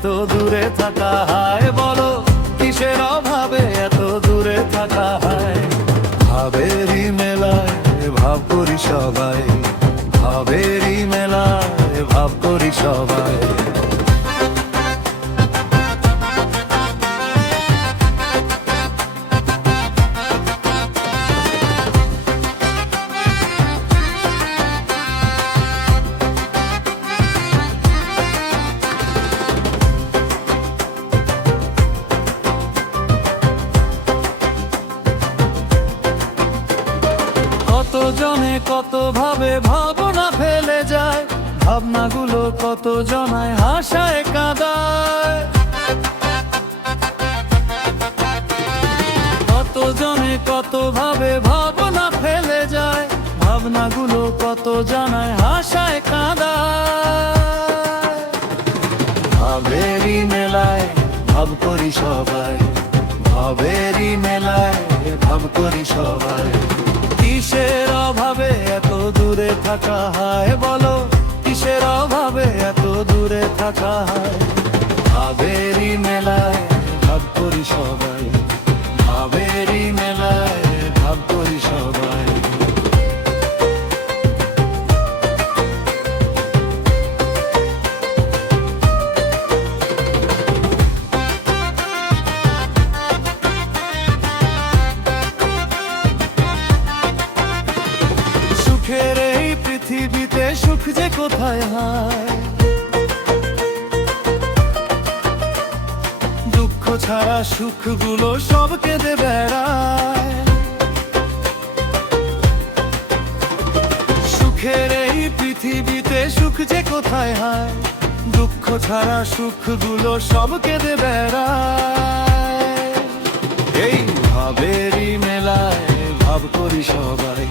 এত দূরে থাকা হায়, বলো কিসের অভাবে এত দূরে থাকা হায়। ভাবেরই মেলায় ভাব করি সবাই, ভাবেরই মেলায় ভাব করি সবাই। কত জনে কত ভাবে ভাবনা ফেলে যায়, ভাবনাগুলো কত জনায় হাসায় কাঁদায়। কত জনে কত ভাবে ভাবনা ফেলে যায়, ভাবনাগুলো কত জানায় হাসায় কাঁদায়। ভাবেরই মেলায় ভাব করি সবাই, ভাবেরই মেলায় ভাব করি সবাই। কিসের অভাবে এত দূরে থাকা হয়, বলো কিসের অভাবে এত দূরে থাকা হয়। ভাবেরই মেলায় ভাব করি সবাই, ভাবেরই মেলায় ভাব করি সবাই। সুখের এই পৃথিবীতে সুখ যে কোথায় হয়, দুঃখ ছাড়া সুখগুলো সব কেঁদে বেড়ায়। সুখের এই পৃথিবীতে সুখ যে কোথায় হয়, দুঃখ ছাড়া সুখগুলো সব কেঁদে বেড়ায়। এই ভাবেরই মেলায় ভাব করি সবাই,